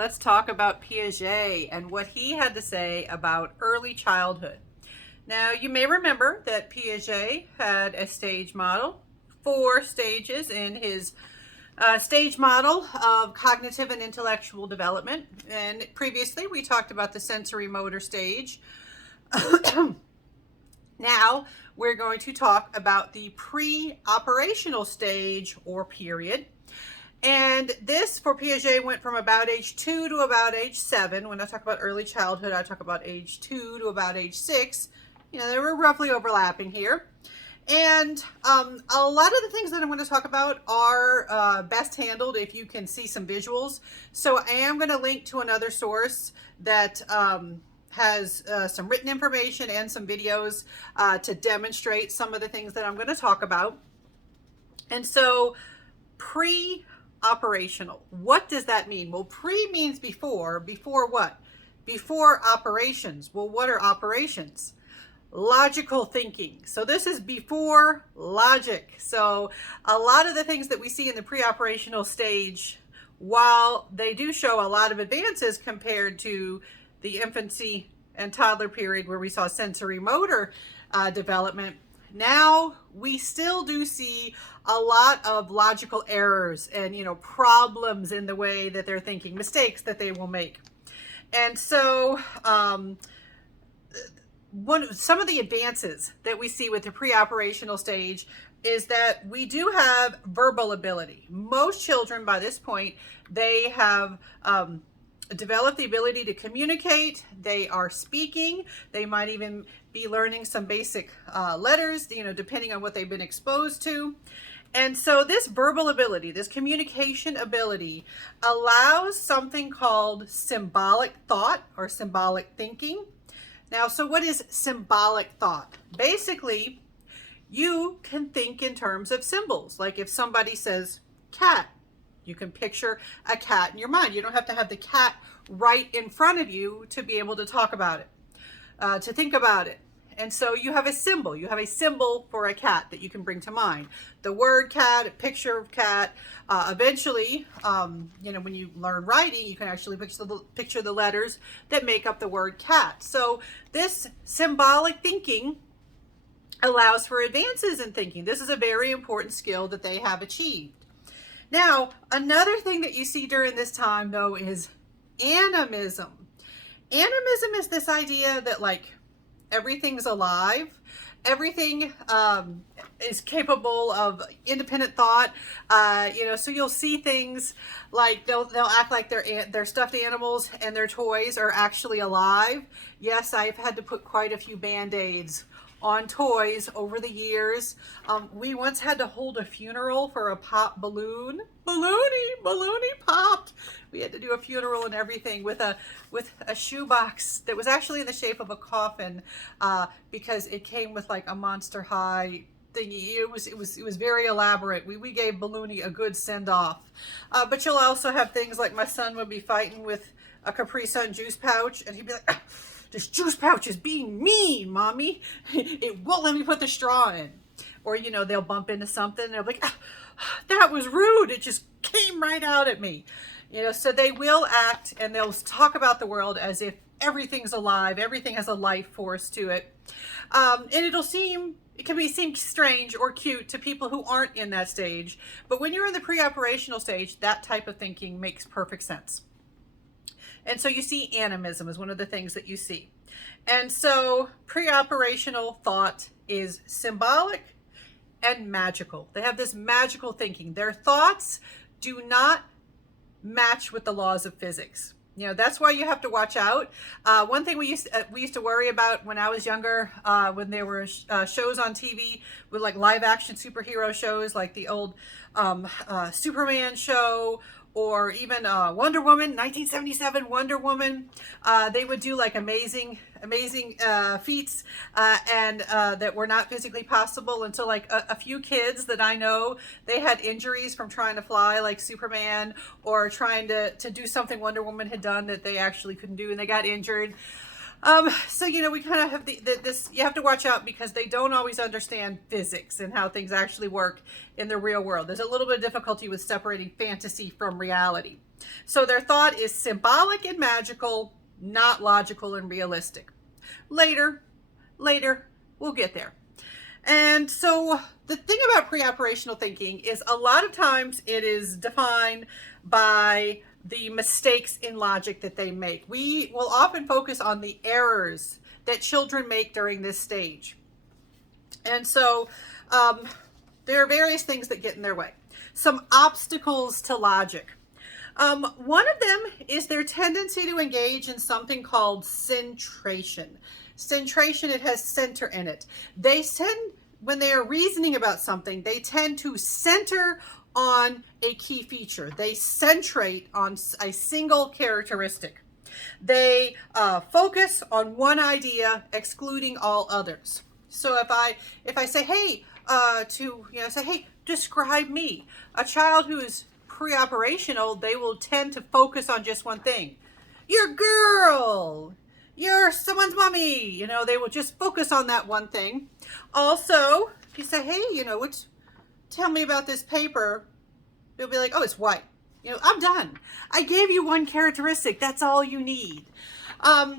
let's talk about Piaget and what he had to say about early childhood. Now, you may remember that Piaget had a stage model, 4 stages in his stage model of cognitive and intellectual development. And previously, we talked about the sensory motor stage. Now, we're going to talk about the pre-operational stage or period. And this for Piaget went from about age 2 to about age 7. When I talk about early childhood, I talk about age 2 to about age 6. They were roughly overlapping here. And a lot of the things that I'm going to talk about are best handled if you can see some visuals. So I am going to link to another source that has some written information and some videos to demonstrate some of the things that I'm going to talk about. And so pre-operational, what does that mean? Well, pre means before. Before what? Before operations. Well, what are operations? Logical thinking. So this is before logic. So a lot of the things that we see in the pre-operational stage, while they do show a lot of advances compared to the infancy and toddler period where we saw sensory motor development, now we still do see a lot of logical errors and problems in the way that they're thinking, mistakes that they will make. And so some of the advances that we see with the pre-operational stage is that we do have verbal ability. Most children by this point, they have developed the ability to communicate. They are speaking. They might even be learning some basic letters, depending on what they've been exposed to. And so this verbal ability, this communication ability, allows something called symbolic thought or symbolic thinking. Now, so what is symbolic thought? Basically, you can think in terms of symbols. Like if somebody says cat, you can picture a cat in your mind. You don't have to have the cat right in front of you to be able to talk about it, to think about it. And so you have a symbol. You have a symbol for a cat that you can bring to mind. The word cat, a picture of cat. Eventually, when you learn writing, you can actually picture the letters that make up the word cat. So this symbolic thinking allows for advances in thinking. This is a very important skill that they have achieved. Now, another thing that you see during this time, though, is animism. Animism is this idea that, everything's alive. Everything is capable of independent thought. So you'll see things like they'll act like they're stuffed animals and their toys are actually alive. Yes, I've had to put quite a few Band-Aids on toys over the years. We once had to hold a funeral for a pop balloon. Balloony popped. We had to do a funeral and everything with a shoebox that was actually in the shape of a coffin because it came with a Monster High thingy. It was very elaborate. We gave Balloony a good send off. But you'll also have things like my son would be fighting with a Capri Sun juice pouch, and he'd be like, "This juice pouch is being mean, Mommy. It won't let me put the straw in." Or, they'll bump into something and they'll be like, "That was rude. It just came right out at me." So they will act and they'll talk about the world as if everything's alive, everything has a life force to it. And it can seem strange or cute to people who aren't in that stage. But when you're in the pre-operational stage, that type of thinking makes perfect sense. And so you see animism is one of the things that you see. And so pre-operational thought is symbolic and magical. They have this magical thinking. Their thoughts do not match with the laws of physics. That's why you have to watch out. One thing we used to worry about when I was younger, when there were shows on TV with live action superhero shows, like the old Superman show, or even Wonder Woman, 1977 Wonder Woman. They would do amazing feats and that were not physically possible. And so a few kids that I know, they had injuries from trying to fly like Superman or trying to do something Wonder Woman had done that they actually couldn't do, and they got injured. So, we kind of have this, you have to watch out because they don't always understand physics and how things actually work in the real world. There's a little bit of difficulty with separating fantasy from reality. So their thought is symbolic and magical, not logical and realistic. Later, we'll get there. And so the thing about preoperational thinking is a lot of times it is defined by the mistakes in logic that they make. We will often focus on the errors that children make during this stage. And so there are various things that get in their way. Some obstacles to logic. One of them is their tendency to engage in something called centration. Centration, it has center in it. When they are reasoning about something, they tend to center on a key feature. They centrate on a single characteristic. They focus on one idea, excluding all others. So if I say, hey, hey, describe me. A child who is preoperational, they will tend to focus on just one thing. You're a girl. You're someone's mommy. They will just focus on that one thing. Also, if you say, hey, tell me about this paper, they'll be like, oh, it's white. I'm done. I gave you one characteristic. That's all you need.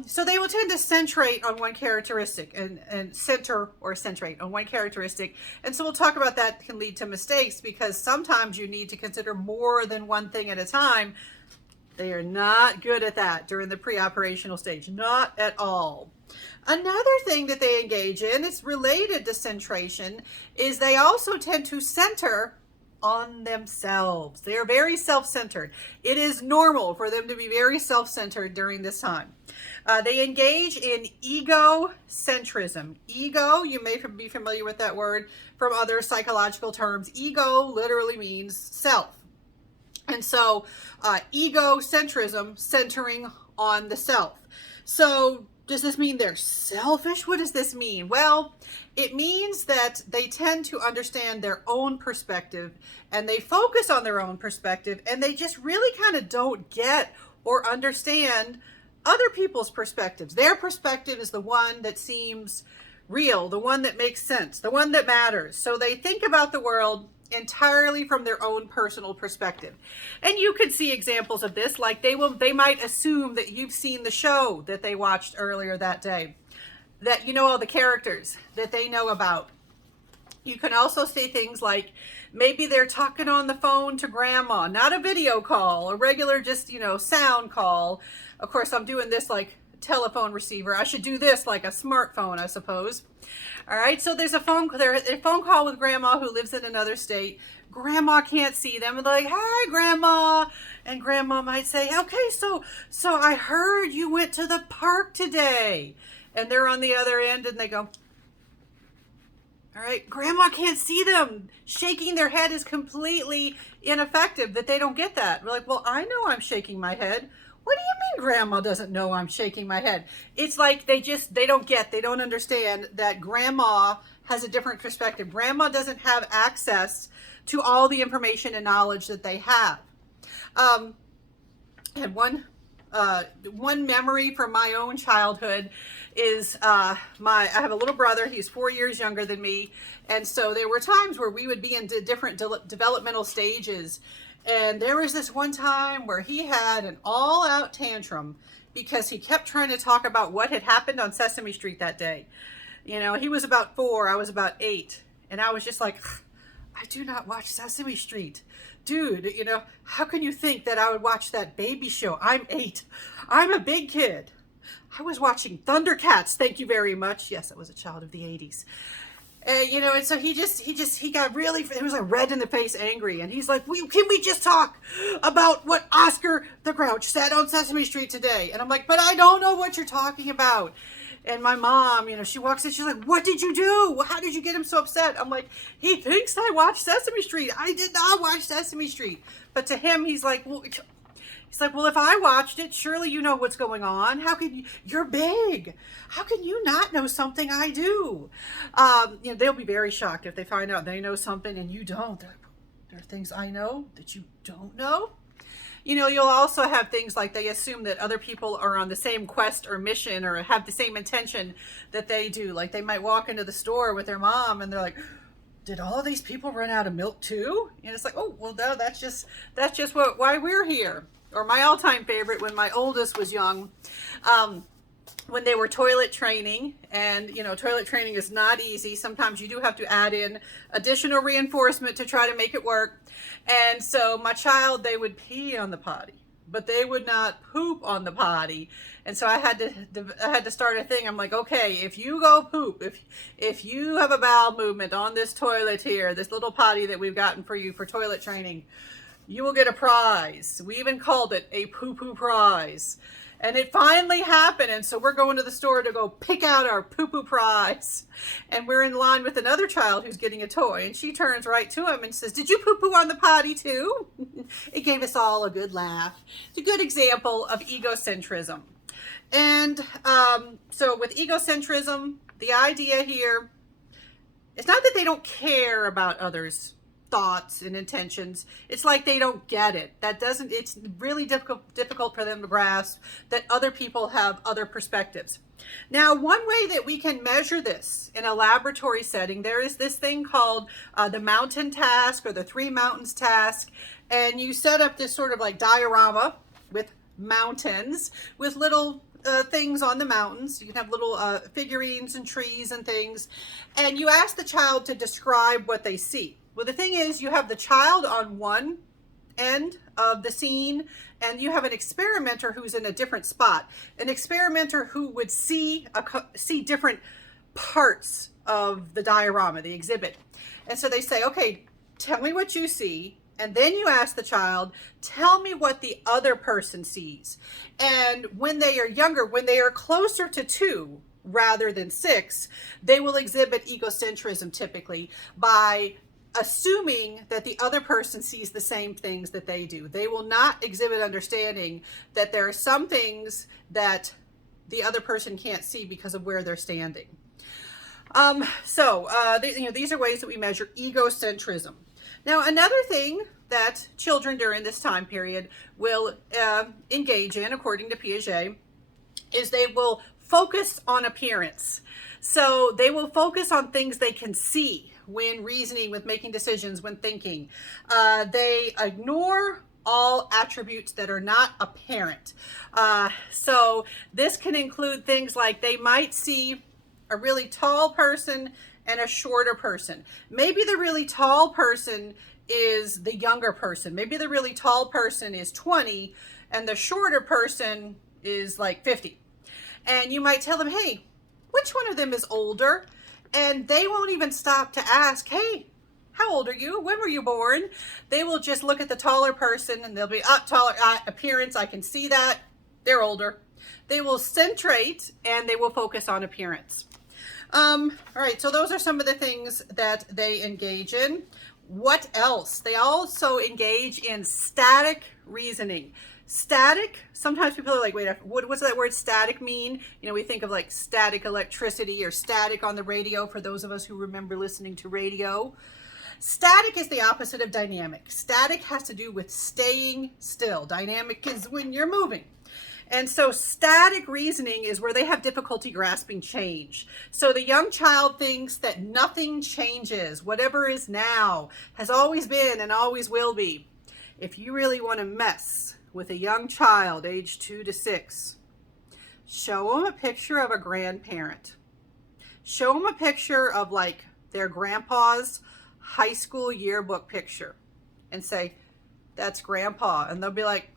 So they will tend to centrate on one characteristic and centrate on one characteristic. And so we'll talk about that can lead to mistakes because sometimes you need to consider more than one thing at a time. They are not good at that during the preoperational stage, not at all. Another thing that they engage in, it's related to centration, is they also tend to center on themselves. They are very self-centered. It is normal for them to be very self-centered during this time. They engage in egocentrism. Ego, you may be familiar with that word from other psychological terms. Ego literally means self. And so egocentrism, centering on the self. So does this mean they're selfish? What does this mean? Well, it means that they tend to understand their own perspective and they focus on their own perspective and they just really kind of don't get or understand other people's perspectives. Their perspective is the one that seems real, the one that makes sense, the one that matters. So they think about the world entirely from their own personal perspective. And you could see examples of this, like they might assume that you've seen the show that they watched earlier that day, that you know all the characters that they know about. You can also see things like maybe they're talking on the phone to grandma, not a video call, a regular just, sound call. Of course, I'm doing this like telephone receiver. I should do this like a smartphone, I suppose. All right, so there's a phone call with grandma who lives in another state. Grandma can't see them, and they're like, "Hi, grandma," and grandma might say, "Okay, so I heard you went to the park today," and they're on the other end, and they go, "All right, grandma can't see them." Shaking their head is completely ineffective. That they don't get that. We're like, "Well, I know I'm shaking my head. What do you mean grandma doesn't know I'm shaking my head?" It's like they don't understand that grandma has a different perspective. Grandma doesn't have access to all the information and knowledge that they have. And one memory from my own childhood is I have a little brother. He's 4 years younger than me. And so there were times where we would be in different developmental stages. And there was this one time where he had an all-out tantrum because he kept trying to talk about what had happened on Sesame Street that day. He was about 4, I was about 8. And I was just like, I do not watch Sesame Street. Dude, how can you think that I would watch that baby show? I'm 8. I'm a big kid. I was watching Thundercats. Thank you very much. Yes, I was a child of the 80s. And so he got really, it was like red in the face, angry. And he's like, can we just talk about what Oscar the Grouch said on Sesame Street today? And I'm like, but I don't know what you're talking about. And my mom, she walks in, she's like, what did you do? How did you get him so upset? I'm like, he thinks I watched Sesame Street. I did not watch Sesame Street. But to him, he's like, well, if I watched it, surely you know what's going on. How can you? You're big. How can you not know something I do? They'll be very shocked if they find out they know something and you don't. They're like, there are things I know that you don't know. You'll also have things like they assume that other people are on the same quest or mission or have the same intention that they do. Like they might walk into the store with their mom and they're like, did all these people run out of milk too? And it's like, oh, well, no, that's just why we're here. or my all-time favorite when my oldest was young, when they were toilet training. And toilet training is not easy. Sometimes you do have to add in additional reinforcement to try to make it work. And so my child, they would pee on the potty, but they would not poop on the potty. And so I had to start a thing. I'm like, okay, if you go poop, if you have a bowel movement on this toilet here, this little potty that we've gotten for you for toilet training, you will get a prize. We even called it a poo-poo prize. And it finally happened. And so we're going to the store to go pick out our poo-poo prize. And we're in line with another child who's getting a toy. And she turns right to him and says, "Did you poo-poo on the potty too?" It gave us all a good laugh. It's a good example of egocentrism. And so with egocentrism, the idea here, it's not that they don't care about others' thoughts and intentions. It's like they don't get it. It's really difficult for them to grasp that other people have other perspectives. Now, one way that we can measure this in a laboratory setting, there is this thing called the mountain task, or the 3 mountains task. And you set up this sort of like diorama with mountains with little things on the mountains. You can have little figurines and trees and things. And you ask the child to describe what they see. Well, the thing is, you have the child on one end of the scene, and you have an experimenter who's in a different spot. An experimenter who would see different parts of the diorama, the exhibit. And so they say, okay, tell me what you see. And then you ask the child, tell me what the other person sees. And when they are younger, when they are closer to 2 rather than 6, they will exhibit egocentrism typically by assuming that the other person sees the same things that they do. They will not exhibit understanding that there are some things that the other person can't see because of where they're standing. These are ways that we measure egocentrism. Now, another thing that children during this time period will engage in, according to Piaget, is they will focus on appearance. So they will focus on things they can see when reasoning, with making decisions, when thinking. They ignore all attributes that are not apparent. So this can include things like they might see a really tall person and a shorter person. Maybe the really tall person is the younger person. Maybe the really tall person is 20 and the shorter person is like 50. And you might tell them, hey, which one of them is older? And they won't even stop to ask, hey, how old are you? When were you born? They will just look at the taller person and they'll be, taller appearance, I can see that. They're older. They will centrate and they will focus on appearance. All right, so those are some of the things that they engage in. What else? They also engage in static reasoning. Static, sometimes people are like, wait, what's that word static mean? We think of like static electricity or static on the radio, for those of us who remember listening to radio. Static is the opposite of dynamic. Static has to do with staying still. Dynamic is when you're moving. And so static reasoning is where they have difficulty grasping change. So the young child thinks that nothing changes. Whatever is now has always been and always will be. If you really want to mess with a young child aged 2 to 6, show them a picture of a grandparent. Show them a picture of like their grandpa's high school yearbook picture and say, that's grandpa. And they'll be like,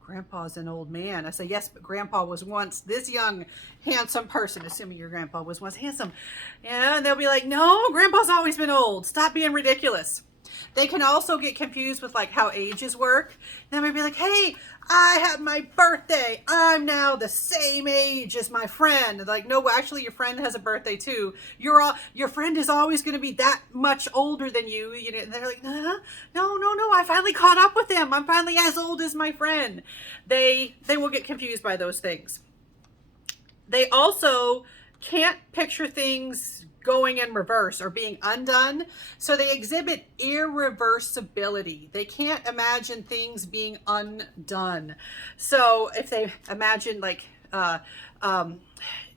grandpa's an old man. I say, yes, but grandpa was once this young, handsome person, assuming your grandpa was once handsome. And they'll be like, no, grandpa's always been old. Stop being ridiculous. They can also get confused with like how ages work. They might be like, hey, I had my birthday. I'm now the same age as my friend. Like, no, actually your friend has a birthday too. Your friend is always going to be that much older than you. And they're like, no, I finally caught up with them. I'm finally as old as my friend. They will get confused by those things. They also can't picture things going in reverse or being undone. So they exhibit irreversibility. They can't imagine things being undone. So if they imagine like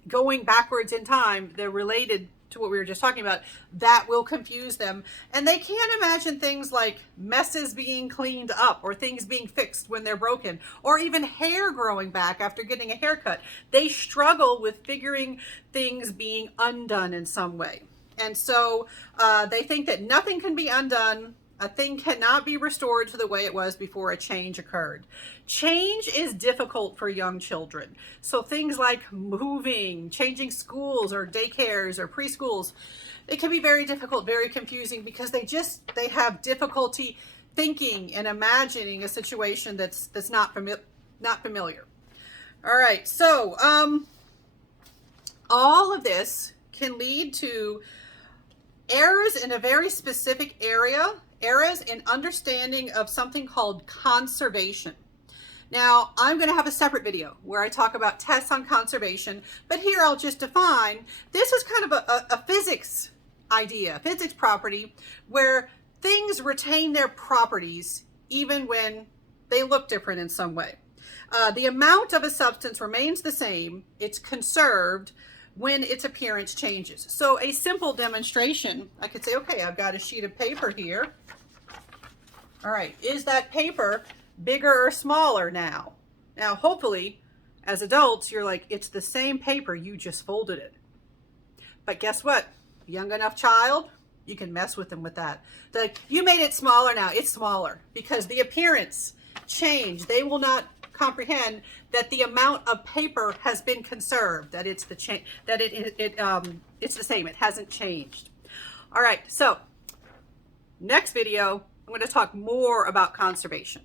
going backwards in time, they're related to what we were just talking about, that will confuse them. And they can't imagine things like messes being cleaned up or things being fixed when they're broken, or even hair growing back after getting a haircut. They struggle with figuring things being undone in some way. And so they think that nothing can be undone. A thing cannot be restored to the way it was before a change occurred. Change is difficult for young children. So things like moving, changing schools or daycares or preschools, it can be very difficult, very confusing, because they have difficulty thinking and imagining a situation that's not familiar. All right, so all of this can lead to errors in a very specific area. Errors in understanding of something called conservation. Now, I'm going to have a separate video where I talk about tests on conservation, but here I'll just define, this is kind of a physics idea, physics property, where things retain their properties even when they look different in some way. The amount of a substance remains the same, it's conserved when its appearance changes. So a simple demonstration, I could say, okay, I've got a sheet of paper here. All right, is that paper bigger or smaller now? Now, hopefully, as adults, you're like, it's the same paper, you just folded it. But guess what? Young enough child, you can mess with them with that. They're like, you made it smaller now, it's smaller, because the appearance changed. They will not comprehend that the amount of paper has been conserved, that it's the it's the same, it hasn't changed. All right, so next video, I'm going to talk more about conservation.